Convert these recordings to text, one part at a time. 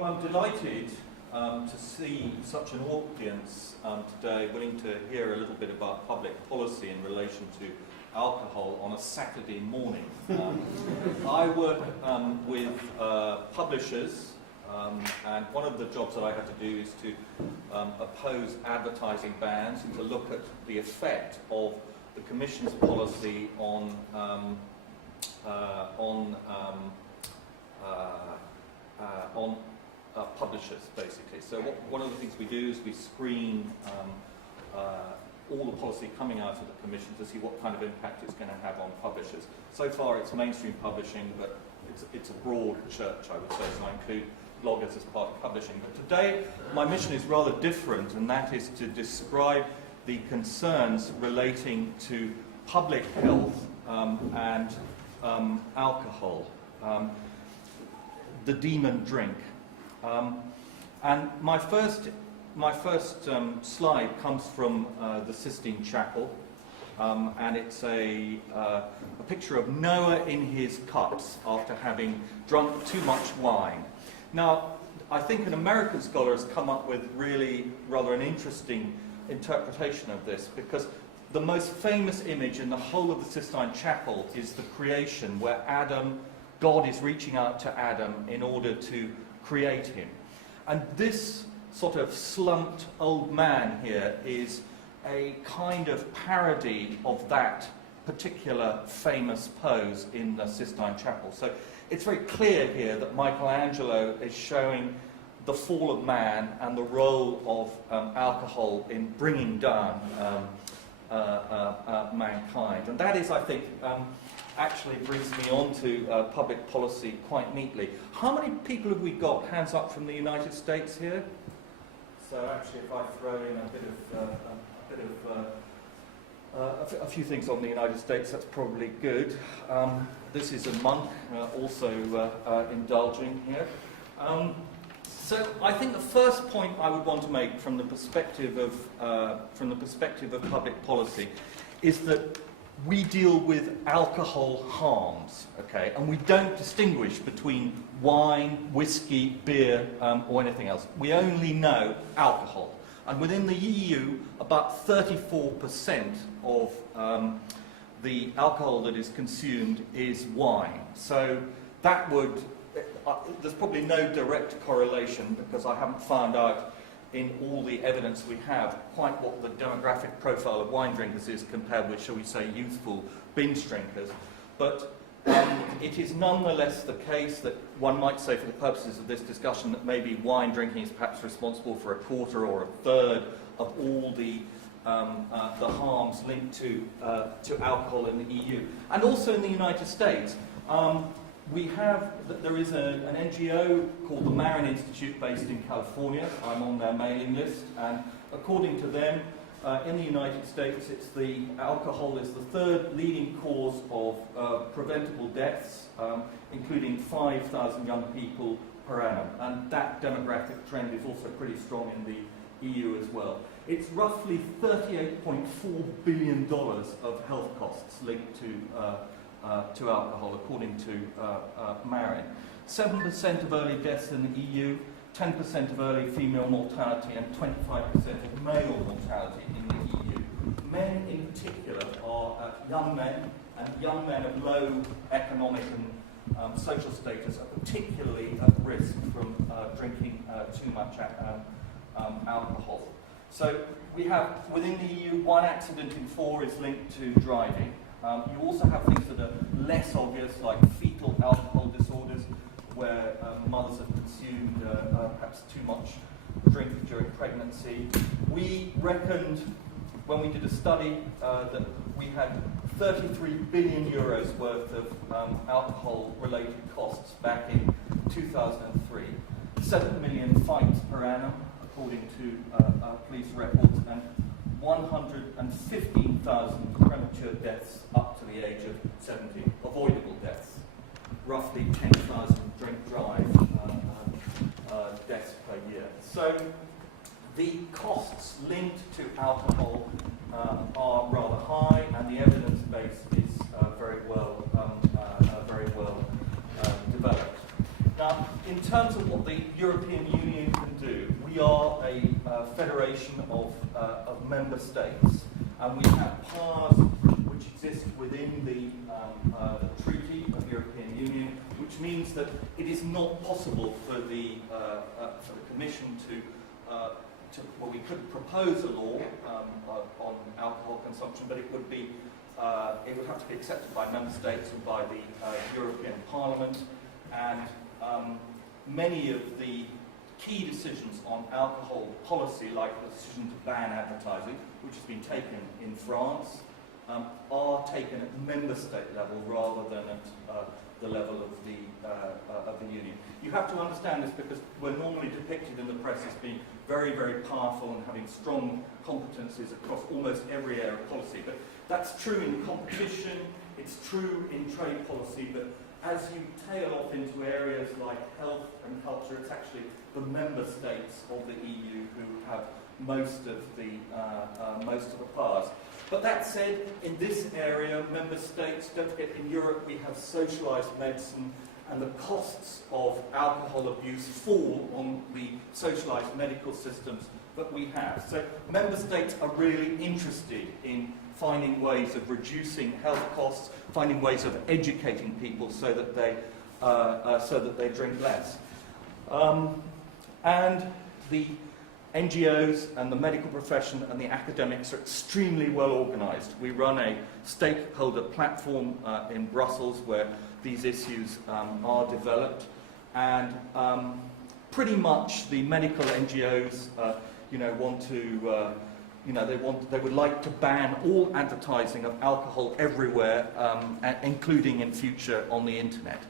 Well, I'm delighted to see such an audience today willing to hear a little bit about public policy in relation to alcohol on a Saturday morning. I work with publishers, and one of the jobs that I have to do is to oppose advertising bans and to look at the effect of the Commission's policy on publishers, basically. So one of the things we do is we screen all the policy coming out of the Commission to see what kind of impact it's going to have on publishers. So far it's mainstream publishing, but it's a broad church, I would say, so I include bloggers as part of publishing. But today my mission is rather different, and that is to describe the concerns relating to public health and alcohol, the demon drink. And my first slide comes from the Sistine Chapel, and it's a picture of Noah in his cups after having drunk too much wine. Now, I think an American scholar has come up with really rather an interesting interpretation of this, because the most famous image in the whole of the Sistine Chapel is the creation, where God is reaching out to Adam in order to create him. And this sort of slumped old man here is a kind of parody of that particular famous pose in the Sistine Chapel. So it's very clear here that Michelangelo is showing the fall of man and the role of alcohol in bringing down mankind. And that is, I think, actually brings me on to public policy quite neatly. How many people have we got? Hands up from the United States here. So actually, if I throw in a few things on the United States, that's probably good. This is a monk also indulging here. So I think the first point I would want to make from the perspective of public policy is that we deal with alcohol harms, okay, and we don't distinguish between wine, whiskey, beer, or anything else. We only know alcohol, and within the EU, about 34% of the alcohol that is consumed is wine. So that would there's probably no direct correlation, because I haven't found out in all the evidence we have quite what the demographic profile of wine drinkers is compared with, shall we say, youthful binge drinkers. But it is nonetheless the case that one might say, for the purposes of this discussion, that maybe wine drinking is perhaps responsible for a quarter or a third of all the harms linked to alcohol in the EU. And also in the United States. There is an NGO called the Marin Institute based in California. I'm on their mailing list, and according to them, in the United States, alcohol is the third leading cause of preventable deaths, including 5,000 young people per annum. And that demographic trend is also pretty strong in the EU as well. It's roughly $38.4 billion of health costs linked to alcohol, according to Marin. 7% of early deaths in the EU, 10% of early female mortality, and 25% of male mortality in the EU. Men in particular are young men, and young men of low economic and social status are particularly at risk from drinking too much alcohol. So we have, within the EU, 1 accident in 4 is linked to driving. You also have things that are less obvious, like fetal alcohol disorders, where mothers have consumed perhaps too much drink during pregnancy. We reckoned, when we did a study, that we had 33 billion euros worth of alcohol-related costs back in 2003. 7 million fights per annum, according to police records, and 115,000 premature deaths up to the age of 70, avoidable deaths. Roughly 10,000 drink drive deaths per year. So the costs linked to alcohol are rather high, and the evidence base is very well developed. Now, in terms of what the European Union can do, we are a federation of member states, and we have powers which exist within the Treaty of the European Union, which means that it is not possible for the Commission well, we could propose a law on alcohol consumption, but it would have to be accepted by member states and by the European Parliament, and many of the key decisions on alcohol policy, like the decision to ban advertising, which has been taken in France, are taken at member state level rather than at the level of the Union. You have to understand this because we're normally depicted in the press as being very, very powerful and having strong competencies across almost every area of policy. But that's true in competition, it's true in trade policy, but as you tail off into areas like health and culture, it's actually the member states of the EU who have most of the powers. But that said, in this area, member states, don't forget, in Europe we have socialised medicine, and the costs of alcohol abuse fall on the socialised medical systems that we have. So member states are really interested in finding ways of reducing health costs, finding ways of educating people so that they drink less. And the NGOs and the medical profession and the academics are extremely well organised. We run a stakeholder platform in Brussels where these issues are developed, and pretty much the medical NGOs, want to, they would like to ban all advertising of alcohol everywhere, including in future on the internet,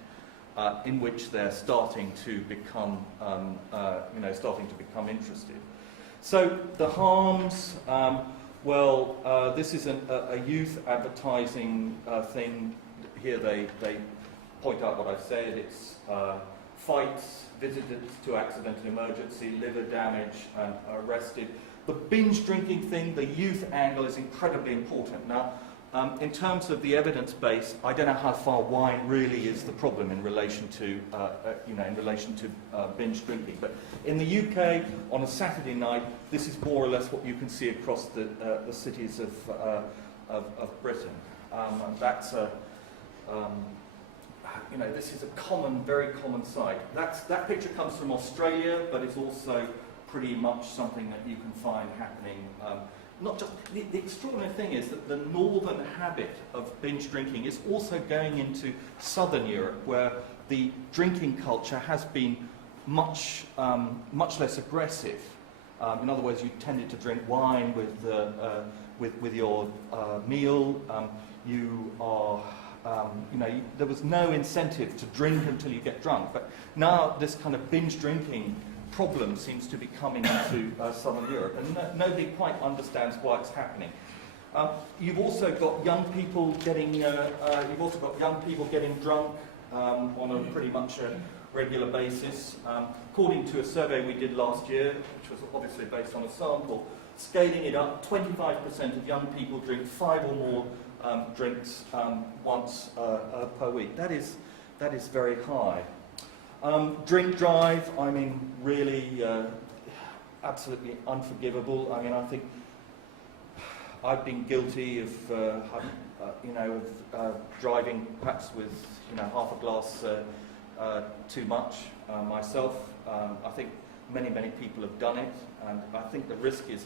in which they're starting to become, interested. So the harms, this is a youth advertising thing. Here they point out what I've said. It's fights, visitors to accidental emergency, liver damage, and arrested. The binge drinking thing, the youth angle, is incredibly important. Now, in terms of the evidence base, I don't know how far wine really is the problem in relation to, binge drinking. But in the UK, on a Saturday night, this is more or less what you can see across the cities of Britain. That's a this is a very common sight. That picture comes from Australia, but it's also pretty much something that you can find happening. Not just the extraordinary thing is that the northern habit of binge drinking is also going into southern Europe, where the drinking culture has been much less aggressive. In other words, you tended to drink wine with your meal. There was no incentive to drink until you get drunk. But now this kind of binge drinking problem seems to be coming into southern Europe, and nobody quite understands why it's happening. You've also got young people getting drunk on a pretty much a regular basis. According to a survey we did last year, which was obviously based on a sample, scaling it up, 25% of young people drink 5 or more drinks once per week. That is very high. Drink drive, really absolutely unforgivable. I think I've been guilty of driving perhaps with half a glass too much myself. I think many people have done it, and I think the risk is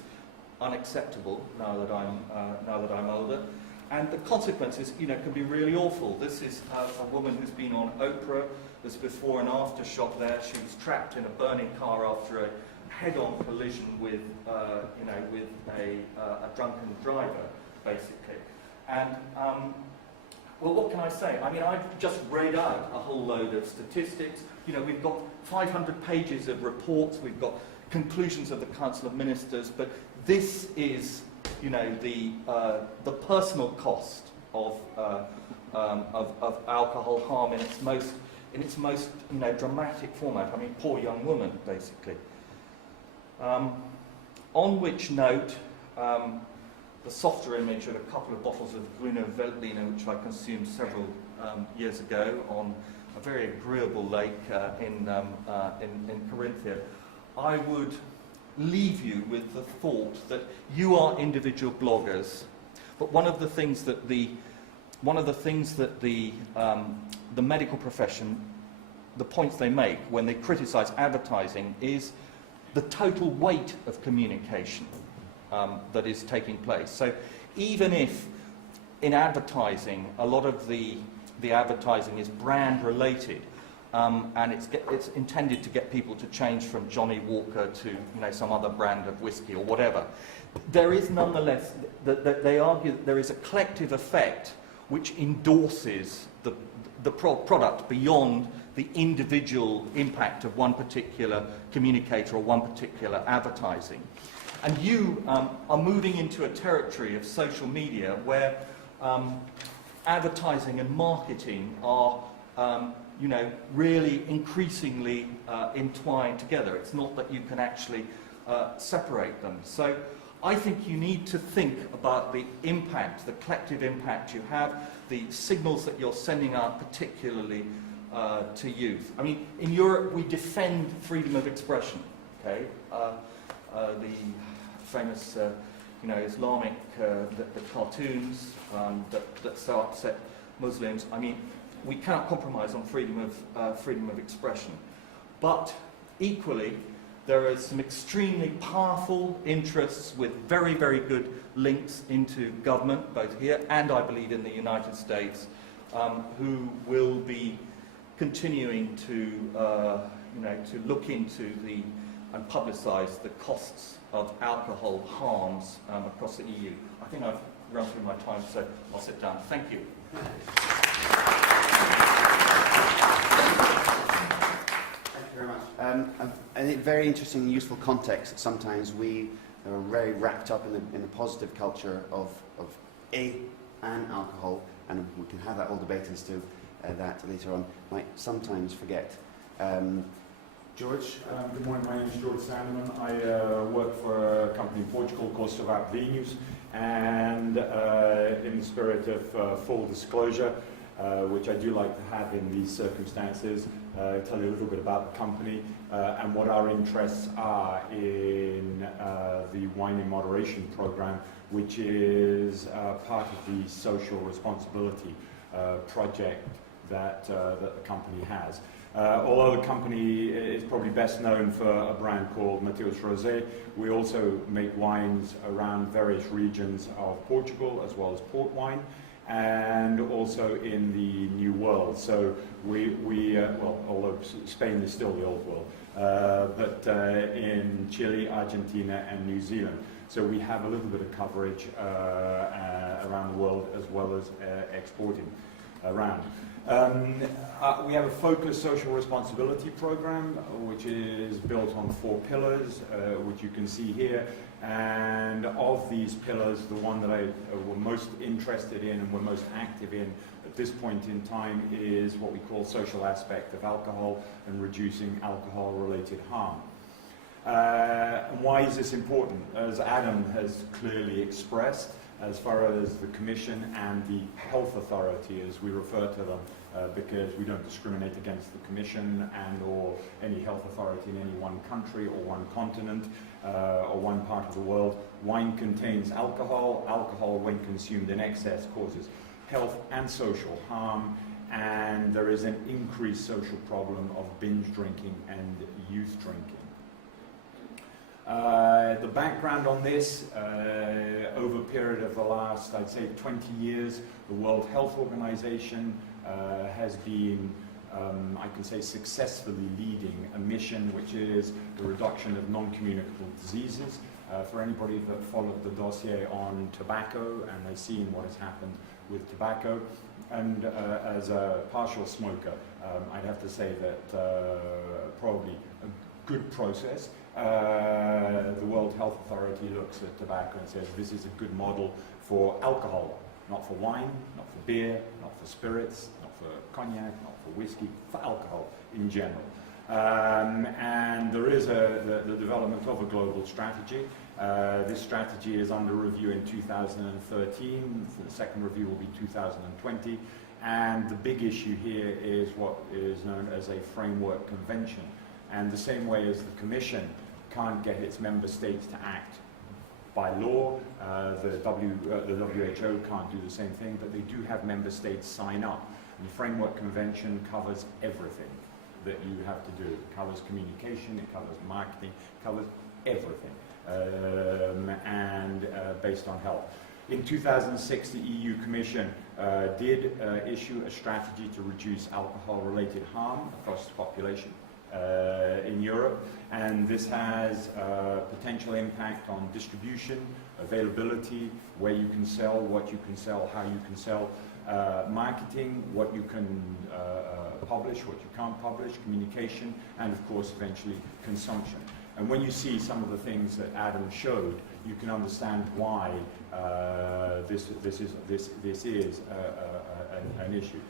unacceptable now that I'm older. And the consequences, can be really awful. This is a woman who's been on Oprah. There's before and after shot there. She was trapped in a burning car after a head-on collision with a drunken driver, basically. And what can I say? I've just read out a whole load of statistics. We've got 500 pages of reports. We've got conclusions of the Council of Ministers. But this is the personal cost of alcohol harm in its most dramatic format. Poor young woman, basically. On which note, the softer image of a couple of bottles of Gruner Veltliner, which I consumed several years ago on a very agreeable lake in Corinthia, I would leave you with the thought that you are individual bloggers, but one of the things that the medical profession, the points they make when they criticise advertising is the total weight of communication that is taking place. So even if in advertising a lot of the advertising is brand related, and it's intended to get people to change from Johnny Walker to some other brand of whiskey or whatever, there is nonetheless that they argue that there is a collective effect which endorses the product beyond the individual impact of one particular communicator or one particular advertising. And you are moving into a territory of social media where advertising and marketing are really increasingly entwined together. It's not that you can actually separate them. So I think you need to think about the impact, the collective impact you have, the signals that you're sending out, particularly to youth. I mean, in Europe, we defend freedom of expression, okay? The famous, Islamic, the cartoons that so upset Muslims. I mean, we cannot compromise on freedom of expression. But equally, there are some extremely powerful interests with very, very good links into government, both here and I believe in the United States, who will be continuing to look into and publicise the costs of alcohol harms across the EU. I think I've run through my time, so I'll sit down. Thank you. Very much. I think very interesting and useful context. Sometimes we are very wrapped up in the positive culture of and alcohol, and we can have that whole debate as to that later on. Might sometimes forget. George, good morning. My name is George Sanderman. I work for a company in Portugal called Survive Vinhos, and in the spirit of full disclosure, which I do like to have in these circumstances, tell you a little bit about the company and what our interests are in the wine in moderation program, which is part of the social responsibility project that the company has. Although the company is probably best known for a brand called Mateus Rosé, we also make wines around various regions of Portugal, as well as port wine, and also in the New World. So although Spain is still the Old World, but in Chile, Argentina, and New Zealand. So we have a little bit of coverage around the world, as well as exporting around. We have a focused social responsibility program, which is built on 4 pillars, which you can see here. And of these pillars, the one that we're most interested in and we're most active in at this point in time is what we call social aspect of alcohol and reducing alcohol-related harm. And why is this important? As Adam has clearly expressed, as far as the Commission and the health authority, as we refer to them, because we don't discriminate against the Commission and or any health authority in any one country or one continent or one part of the world. Wine contains alcohol. Alcohol, when consumed in excess, causes health and social harm, and there is an increased social problem of binge drinking and youth drinking. The background on this, over a period of the last, I'd say, 20 years, the World Health Organization has been, I can say, successfully leading a mission which is the reduction of non-communicable diseases. For anybody that followed the dossier on tobacco and they've seen what has happened with tobacco, and as a partial smoker, I'd have to say that probably a good process. The World Health Authority looks at tobacco and says this is a good model for alcohol, not for wine, not for beer, not for spirits, not for cognac, not for whiskey, for alcohol in general. And there is the development of a global strategy. This strategy is under review in 2013. The second review will be 2020. And the big issue here is what is known as a framework convention. And the same way as the Commission can't get its member states to act by law, the WHO can't do the same thing, but they do have member states sign up. And the framework convention covers everything that you have to do. It covers communication, it covers marketing, it covers everything, based on health. In 2006, the EU Commission did issue a strategy to reduce alcohol-related harm across the population in Europe, and this has potential impact on distribution, availability, where you can sell, what you can sell, how you can sell, marketing, what you can publish, what you can't publish, communication, and of course eventually consumption. And when you see some of the things that Adam showed, you can understand why this is an issue.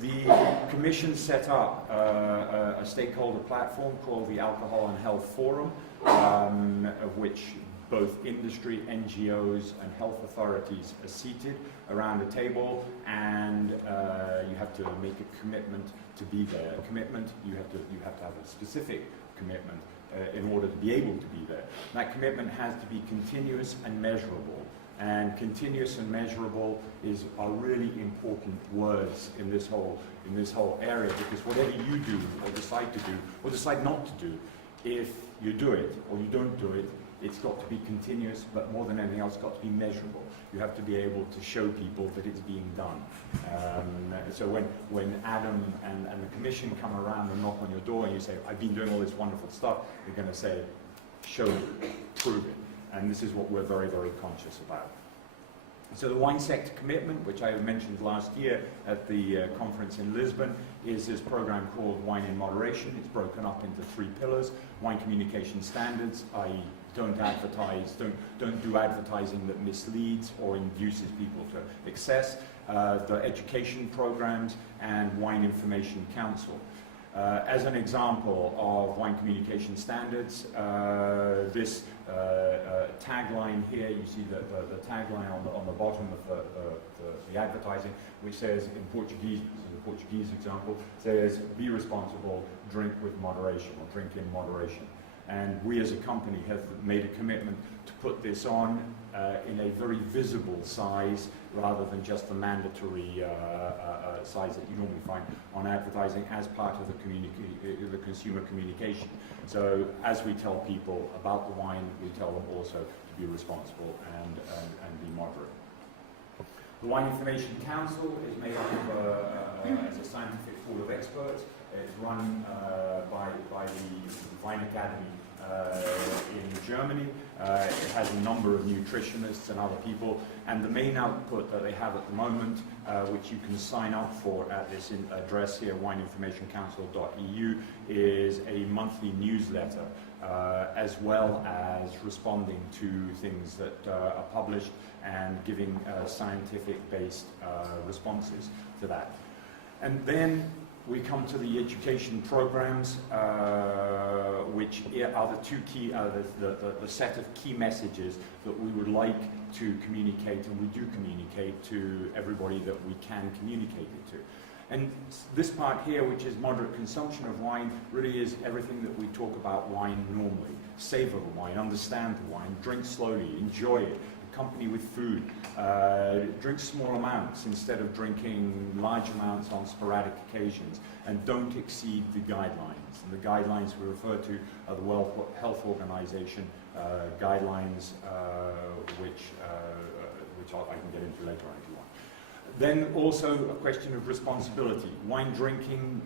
The Commission set up a stakeholder platform called the Alcohol and Health Forum, of which both industry, NGOs and health authorities are seated around a table, and you have to make a commitment to be there. A commitment, you have to have a specific commitment in order to be able to be there. That commitment has to be continuous and measurable. And continuous and measurable are really important words in this whole area, because whatever you do or decide to do or decide not to do, if you do it or you don't do it, it's got to be continuous, but more than anything else, it's got to be measurable. You have to be able to show people that it's being done. So when Adam and the Commission come around and knock on your door and you say, I've been doing all this wonderful stuff, they're going to say, show me, prove it. And this is what we're very, very conscious about. So the wine sector commitment, which I mentioned last year at the conference in Lisbon, is this program called Wine in Moderation. It's broken up into 3 pillars. Wine communication standards, i.e. don't advertise, don't do advertising that misleads or induces people to excess. The education programs, and Wine Information Council. As an example of wine communication standards, this tagline here, you see the tagline on the bottom of the advertising, which says in Portuguese, this is a Portuguese example, says, be responsible, drink with moderation, or drink in moderation. And we as a company have made a commitment to put this on in a very visible size, rather than just the mandatory size that you normally find on advertising as part of the consumer communication. So as we tell people about the wine, we tell them also to be responsible and be moderate. The Wine Information Council is made up of as a scientific pool of experts. It's run by the Wine Academy in Germany. It has a number of nutritionists and other people, and the main output that they have at the moment, which you can sign up for at this address here, wineinformationcouncil.eu, is a monthly newsletter, as well as responding to things that are published and giving scientific-based responses to that. And then we come to the education programs, which are the 2 key, the set of key messages that we would like to communicate, and we do communicate to everybody that we can communicate it to. And this part here, which is moderate consumption of wine, really is everything that we talk about wine normally. Savor the wine, understand the wine, drink slowly, enjoy it, accompany with food. Drink small amounts instead of drinking large amounts on sporadic occasions, and don't exceed the guidelines. And the guidelines we refer to are the World Health Organization guidelines, which I can get into later on if you want. Then also a question of responsibility. Wine drinking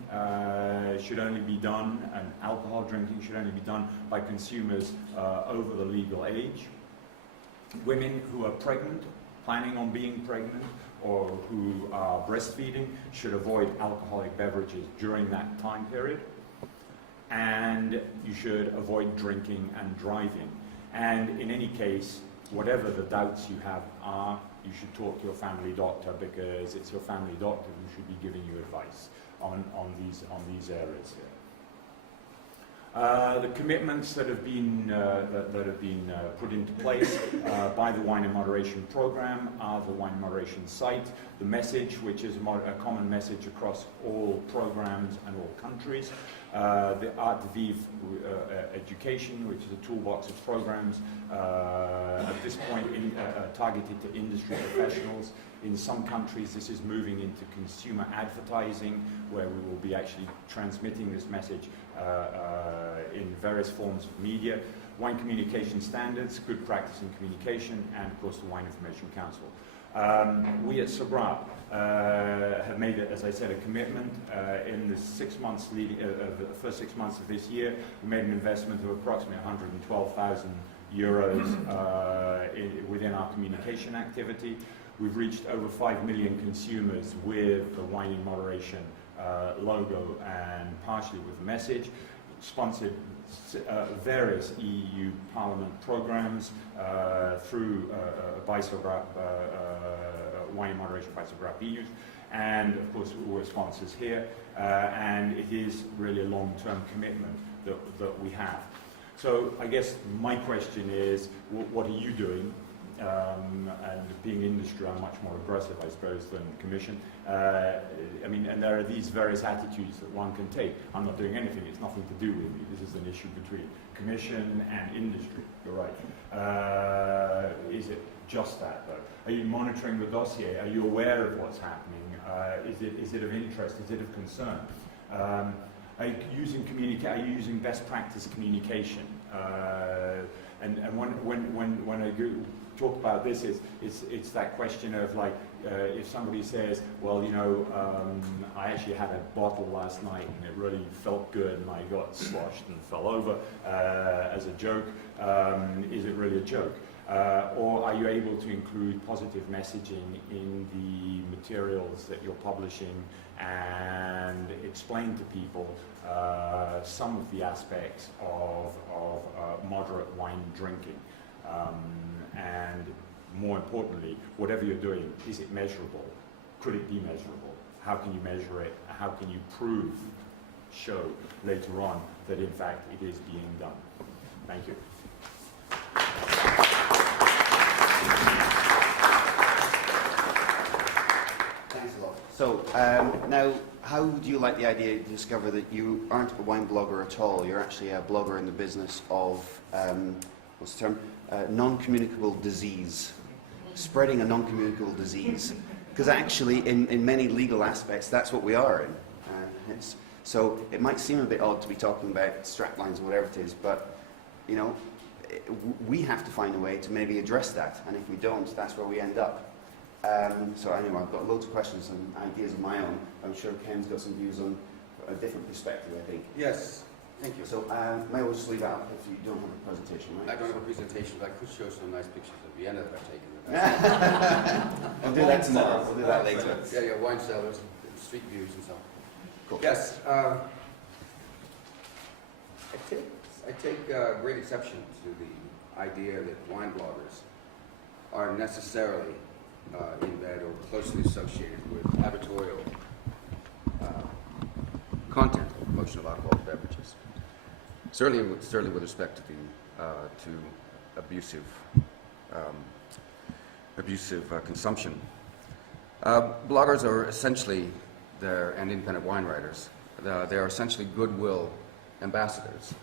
should only be done, and alcohol drinking should only be done by consumers over the legal age. Women who are pregnant, planning on being pregnant, or who are breastfeeding should avoid alcoholic beverages during that time period. And you should avoid drinking and driving. And in any case, whatever the doubts you have are, you should talk to your family doctor, because it's your family doctor who should be giving you advice on these areas here. The commitments that have been put into place by the Wine and Moderation Program are the Wine and Moderation site, the message, which is a common message across all programs and all countries, the Art de Vivre education, which is a toolbox of programs at this point targeted to industry professionals. In some countries, this is moving into consumer advertising, where we will be actually transmitting this message in various forms of media. Wine communication standards, good practice in communication, and of course the Wine Information Council. We at Sabra have made, as I said, a commitment in the 6 months leading, the first 6 months of this year. We made an investment of approximately €112,000 within our communication activity. We've reached over 5 million consumers with the Wine in Moderation logo and partially with the message. Sponsored various EU Parliament programs through Wine in Moderation by Sabra Vinhos, and of course we're sponsors here, and it is really a long-term commitment that we have. So I guess my question is, what are you doing? And being industry, I'm much more aggressive, I suppose, than Commission. I mean, and there are these various attitudes that one can take. I'm not doing anything, it's nothing to do with me. This is an issue between Commission and industry. You're right. Is it just that, though? Are you monitoring the dossier? Are you aware of what's happening? Is it of interest? Is it of concern? Are you using best practice communication? And when I talk about this, it's that question of like, if somebody says, well, you know, I actually had a bottle last night and it really felt good and I got sloshed and fell over as a joke, is it really a joke? Or are you able to include positive messaging in the materials that you're publishing and explain to people some of the aspects of moderate wine drinking? And more importantly, whatever you're doing, is it measurable? Could it be measurable? How can you measure it? How can you show later on that in fact it is being done? Thank you. Thanks a lot. So now, how would you like the idea to discover that you aren't a wine blogger at all? You're actually a blogger in the business of, what's the term? Non-communicable disease. Spreading a non-communicable disease. Because actually, in many legal aspects, that's what we are in. So it might seem a bit odd to be talking about strap lines or whatever it is, but, you know, we have to find a way to maybe address that. And if we don't, that's where we end up. So anyway, I've got loads of questions and ideas of my own. I'm sure Ken's got some views on a different perspective, I think. Yes, thank you. So may I just leave that up if you don't have a presentation, right? I don't have a presentation, but I could show some nice pictures of Vienna that I've taken. We'll do that tomorrow. We'll do that later. Yeah, wine cellars, street views and so on. Cool. Yes, I take great exception to the idea that wine bloggers are necessarily in bed or closely associated with advertorial content or promotion of alcoholic beverages. Certainly with respect to the abusive consumption. Bloggers are essentially, and independent wine writers, they are essentially goodwill ambassadors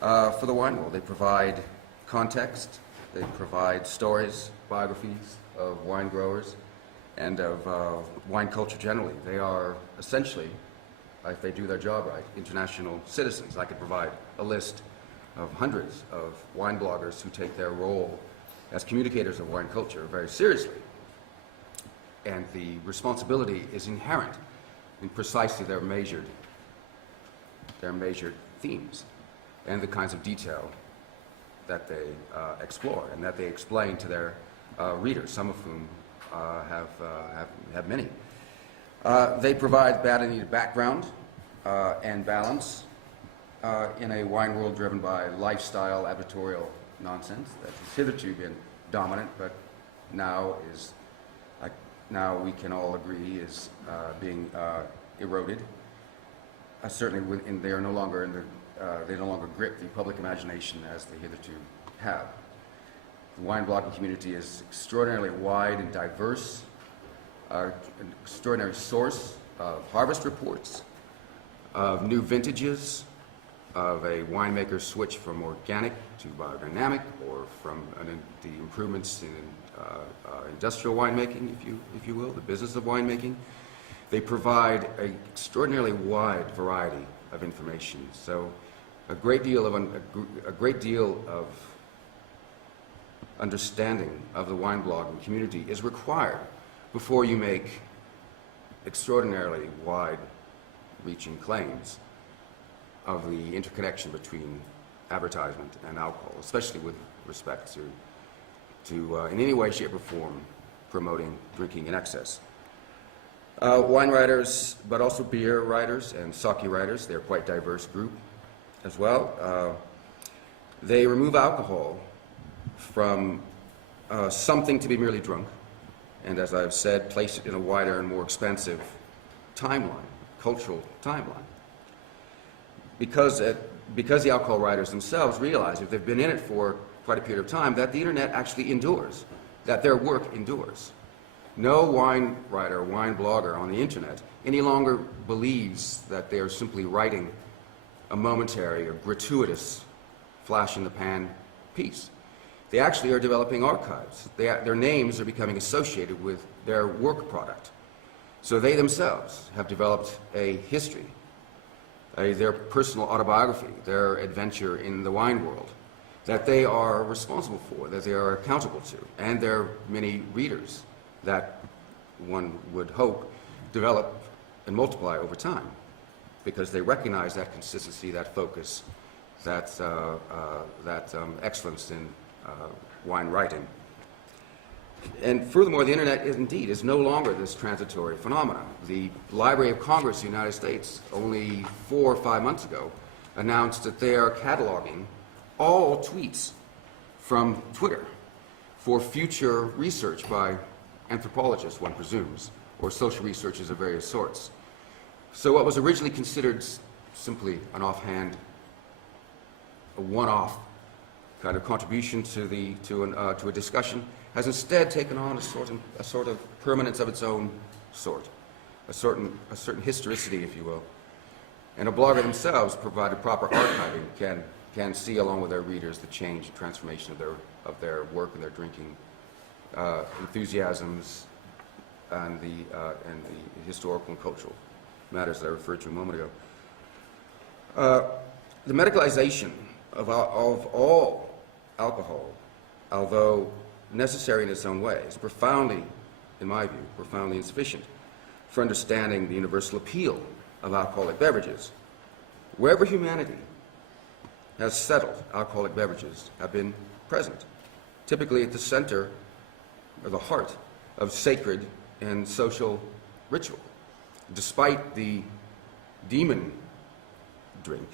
for the wine world. They provide context, they provide stories, biographies of wine growers and of wine culture generally. They are essentially, if they do their job right, international citizens. I could provide a list of hundreds of wine bloggers who take their role as communicators of wine culture very seriously. And the responsibility is inherent in precisely their measured themes and the kinds of detail that they explore and that they explain to their readers, some of whom have many. They provide badly needed background and balance in a wine world driven by lifestyle advertorial nonsense that has hitherto been dominant, but now we can all agree is being eroded. Certainly, they are no longer in the they no longer grip the public imagination as they hitherto have. The wine blogging community is extraordinarily wide and diverse, an extraordinary source of harvest reports, of new vintages, of a winemaker's switch from organic to biodynamic, or from the improvements in industrial winemaking, if you will, the business of winemaking. They provide an extraordinarily wide variety of information. So a great deal of understanding of the wine blogging community is required before you make extraordinarily wide-reaching claims of the interconnection between advertisement and alcohol, especially with respect to in any way, shape, or form promoting drinking in excess. Wine writers, but also beer writers and sake writers, they're quite a diverse group as well. They remove alcohol from something to be merely drunk, and as I've said, place it in a wider and more expansive timeline, cultural timeline. Because the alcohol writers themselves realize, if they've been in it for quite a period of time, that the internet actually endures, that their work endures. No wine writer, wine blogger on the internet any longer believes that they are simply writing a momentary or gratuitous flash-in-the-pan piece. They actually are developing archives. Their names are becoming associated with their work product. So they themselves have developed a history, their personal autobiography, their adventure in the wine world, that they are responsible for, that they are accountable to, and their many readers that one would hope develop and multiply over time, because they recognize that consistency, that focus, that excellence in wine writing. And furthermore, the internet is no longer this transitory phenomenon. The Library of Congress of the United States, only 4 or 5 months ago, announced that they are cataloging all tweets from Twitter for future research by anthropologists, one presumes, or social researchers of various sorts. So what was originally considered simply an offhand, a one-off kind of contribution to a discussion has instead taken on a sort of permanence of its own sort, a certain historicity, if you will. And a blogger themselves, provided proper archiving, can see along with their readers the change and transformation of their work and their drinking enthusiasms and the historical and cultural matters that I referred to a moment ago. The medicalization of all alcohol, although necessary in its own way, is profoundly, in my view, profoundly insufficient for understanding the universal appeal of alcoholic beverages. Wherever humanity has settled, alcoholic beverages have been present, typically at the center or the heart of sacred and social ritual. Despite the demon drink,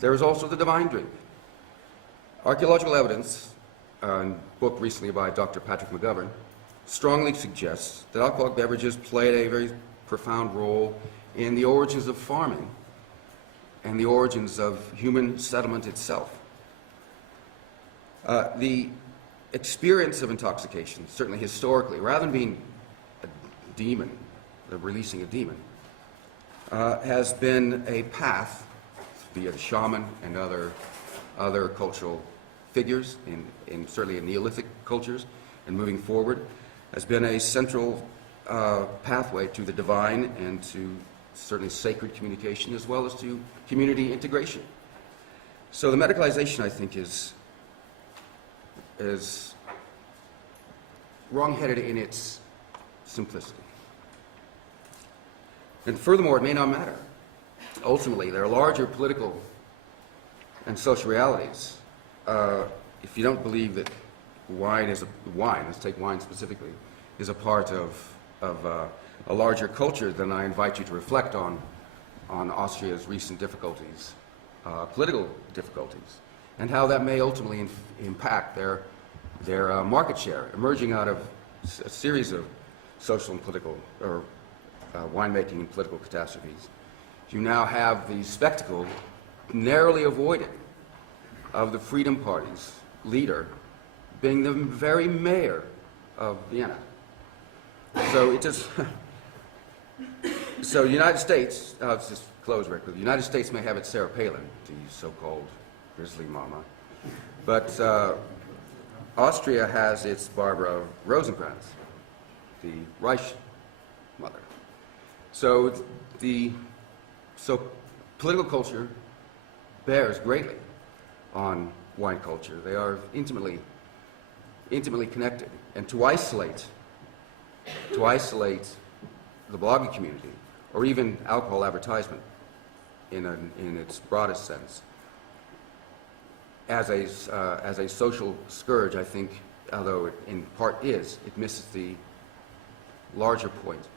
there is also the divine drink. Archaeological evidence, a book recently by Dr. Patrick McGovern, strongly suggests that alcoholic beverages played a very profound role in the origins of farming and the origins of human settlement itself. The experience of intoxication, certainly historically, rather than being a demon, releasing a demon, has been a path via the shaman and other cultural figures, certainly in Neolithic cultures, and moving forward, has been a central pathway to the divine and to certainly sacred communication, as well as to community integration. So the medicalization, I think, is wrong-headed in its simplicity. And furthermore, it may not matter. Ultimately, there are larger political and social realities. If you don't believe that wine, let's take wine specifically, is a part of a larger culture, then I invite you to reflect on Austria's recent difficulties, political difficulties, and how that may ultimately impact their market share emerging out of a series of social and political, or winemaking and political catastrophes. You now have the spectacle narrowly avoided of the Freedom Party's leader being the very mayor of Vienna. So it just, so the United States, let's just close right quick. The United States may have its Sarah Palin, the so-called grizzly mama, but Austria has its Barbara Rosenkranz, the Reich mother. So political culture bears greatly on wine culture. They are intimately connected. And to isolate the blogging community, or even alcohol advertisement in its broadest sense, as a social scourge, I think, although it in part is, it misses the larger point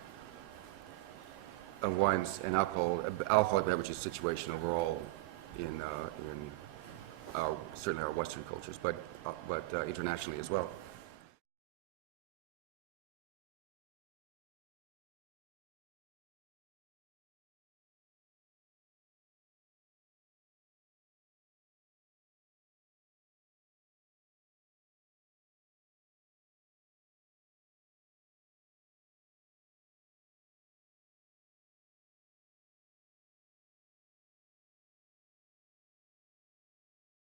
of wines and alcoholic beverages situation overall in certainly our Western cultures, but internationally as well.